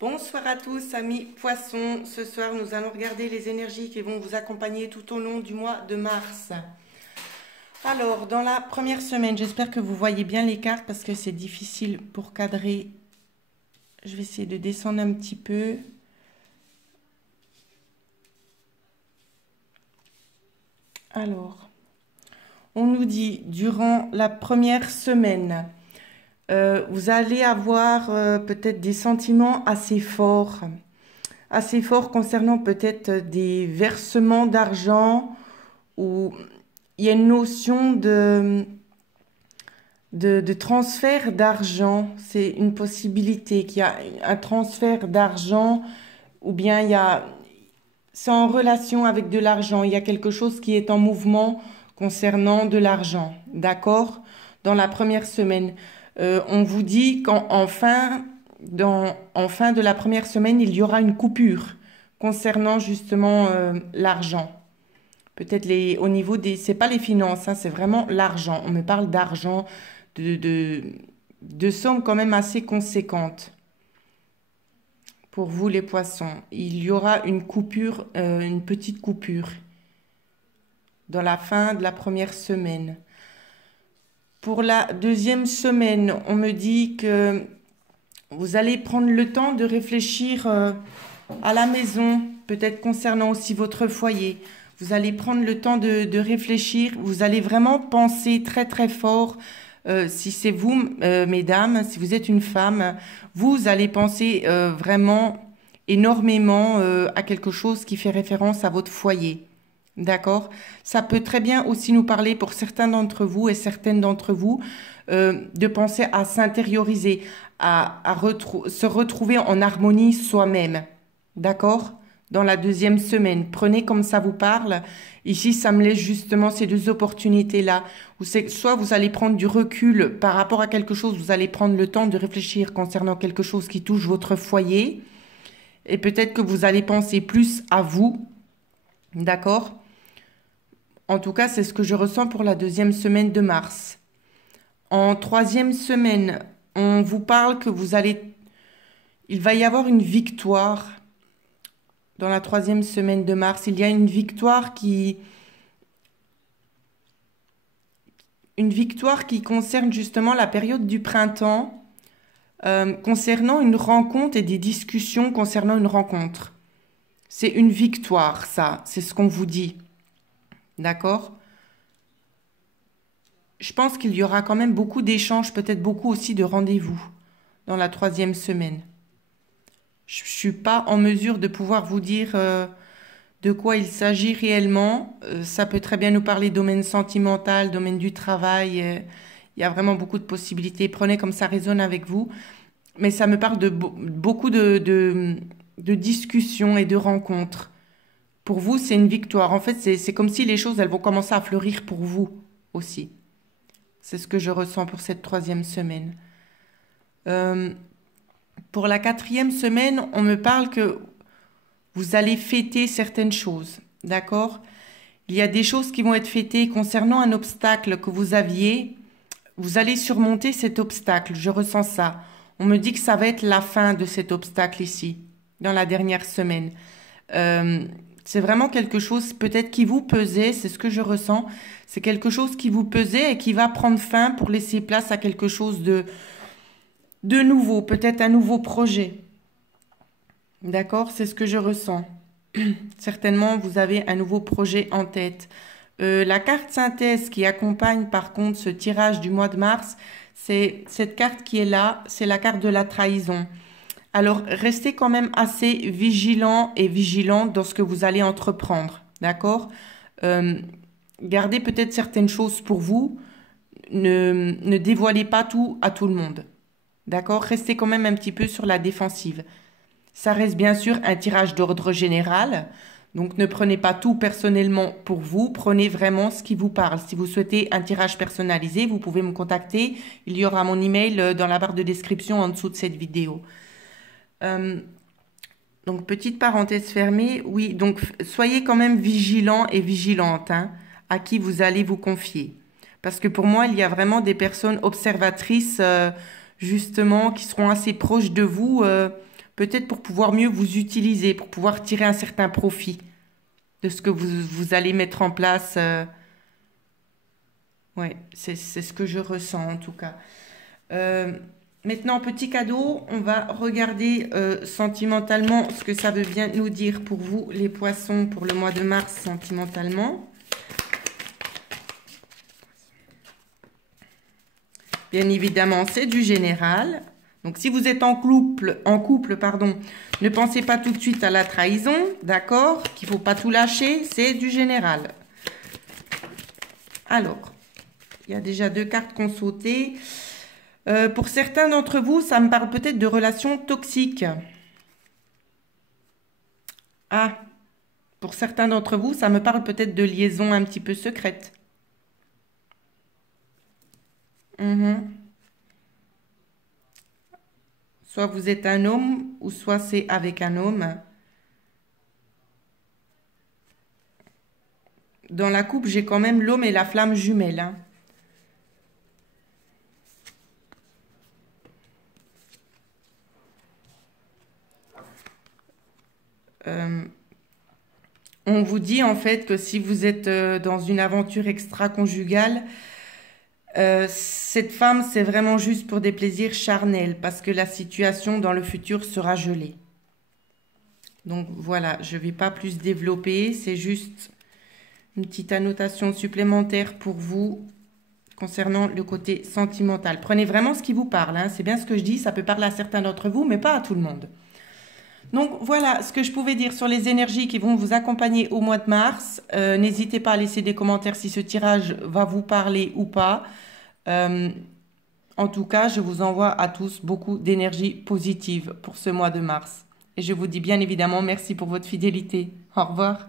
Bonsoir à tous, amis poissons. Ce soir, nous allons regarder les énergies qui vont vous accompagner tout au long du mois de mars. Alors, dans la première semaine, j'espère que vous voyez bien les cartes parce que c'est difficile pour cadrer. Je vais essayer de descendre un petit peu. Alors, on nous dit, durant la première semaine, vous allez avoir peut-être des sentiments assez forts concernant peut-être des versements d'argent ou il y a une notion de transfert d'argent. C'est une possibilité qu'il y a un transfert d'argent ou bien c'est en relation avec de l'argent. Il y a quelque chose qui est en mouvement concernant de l'argent. D'accord? Dans la première semaine. On vous dit en fin de la première semaine, il y aura une coupure concernant justement l'argent. Peut-être au niveau c'est pas les finances, hein, c'est vraiment l'argent. On me parle d'argent, de sommes quand même assez conséquentes. Pour vous les poissons, il y aura une coupure, une petite coupure dans la fin de la première semaine. Pour la deuxième semaine, on me dit que vous allez prendre le temps de réfléchir à la maison, peut-être concernant aussi votre foyer. Vous allez prendre le temps de réfléchir. Vous allez vraiment penser très très fort. Si c'est vous, mesdames, si vous êtes une femme, vous allez penser vraiment énormément à quelque chose qui fait référence à votre foyer. D'accord? Ça peut très bien aussi nous parler pour certains d'entre vous et certaines d'entre vous de penser à s'intérioriser, à se retrouver en harmonie soi-même. D'accord? Dans la deuxième semaine. Prenez comme ça vous parle. Ici, ça me laisse justement ces deux opportunités-là. Soit vous allez prendre du recul par rapport à quelque chose, vous allez prendre le temps de réfléchir concernant quelque chose qui touche votre foyer. Et peut-être que vous allez penser plus à vous. D'accord? En tout cas, c'est ce que je ressens pour la deuxième semaine de mars. En troisième semaine, on vous parle que il va y avoir une victoire. Dans la troisième semaine de mars, il y a une victoire qui concerne justement la période du printemps, concernant une rencontre et des discussions concernant une rencontre. C'est une victoire, ça, c'est ce qu'on vous dit. D'accord? Je pense qu'il y aura quand même beaucoup d'échanges, peut-être beaucoup aussi de rendez-vous dans la troisième semaine. Je ne suis pas en mesure de pouvoir vous dire de quoi il s'agit réellement. Ça peut très bien nous parler domaine sentimental, domaine du travail. Il y a vraiment beaucoup de possibilités. Prenez comme ça résonne avec vous. Mais ça me parle de beaucoup de discussions et de rencontres. Pour vous, c'est une victoire. En fait, c'est comme si les choses, elles vont commencer à fleurir pour vous aussi. C'est ce que je ressens pour cette troisième semaine. Pour la quatrième semaine, on me parle que vous allez fêter certaines choses. D'accord? Il y a des choses qui vont être fêtées concernant un obstacle que vous aviez. Vous allez surmonter cet obstacle. Je ressens ça. On me dit que ça va être la fin de cet obstacle ici, dans la dernière semaine. C'est vraiment quelque chose peut-être qui vous pesait, c'est ce que je ressens. C'est quelque chose qui vous pesait et qui va prendre fin pour laisser place à quelque chose de nouveau, peut-être un nouveau projet. D'accord? C'est ce que je ressens. Certainement, vous avez un nouveau projet en tête. La carte synthèse qui accompagne par contre ce tirage du mois de mars, c'est cette carte qui est là, c'est la carte de la trahison. Alors, restez quand même assez vigilant et vigilante dans ce que vous allez entreprendre. D'accord? Gardez peut-être certaines choses pour vous. Ne dévoilez pas tout à tout le monde. D'accord? Restez quand même un petit peu sur la défensive. Ça reste bien sûr un tirage d'ordre général. Donc, ne prenez pas tout personnellement pour vous. Prenez vraiment ce qui vous parle. Si vous souhaitez un tirage personnalisé, vous pouvez me contacter. Il y aura mon email dans la barre de description en dessous de cette vidéo. Donc, petite parenthèse fermée. Oui, donc soyez quand même vigilant et vigilante hein, à qui vous allez vous confier. Parce que pour moi, il y a vraiment des personnes observatrices, justement, qui seront assez proches de vous. peut-être pour pouvoir mieux vous utiliser, pour pouvoir tirer un certain profit de ce que vous allez mettre en place. Ouais, c'est ce que je ressens en tout cas. Maintenant, petit cadeau, on va regarder sentimentalement ce que ça veut bien nous dire pour vous, les poissons, pour le mois de mars sentimentalement. Bien évidemment, c'est du général. Donc, si vous êtes en couple, pardon, ne pensez pas tout de suite à la trahison, d'accord? Qu'il ne faut pas tout lâcher, c'est du général. Alors, il y a déjà 2 cartes qu'on sauté. Pour certains d'entre vous, ça me parle peut-être de relations toxiques. Ah, pour certains d'entre vous, ça me parle peut-être de liaisons un petit peu secrètes. Soit vous êtes un homme, ou soit c'est avec un homme. Dans la coupe, j'ai quand même l'homme et la flamme jumelle, hein. On vous dit en fait que si vous êtes dans une aventure extra-conjugale, cette femme, c'est vraiment juste pour des plaisirs charnels parce que la situation dans le futur sera gelée. Donc voilà, je ne vais pas plus développer, c'est juste une petite annotation supplémentaire pour vous concernant le côté sentimental. Prenez vraiment ce qui vous parle, hein. C'est bien ce que je dis, ça peut parler à certains d'entre vous, mais pas à tout le monde. Donc voilà ce que je pouvais dire sur les énergies qui vont vous accompagner au mois de mars. N'hésitez pas à laisser des commentaires si ce tirage va vous parler ou pas. En tout cas, je vous envoie à tous beaucoup d'énergie positive pour ce mois de mars. Et je vous dis bien évidemment merci pour votre fidélité. Au revoir.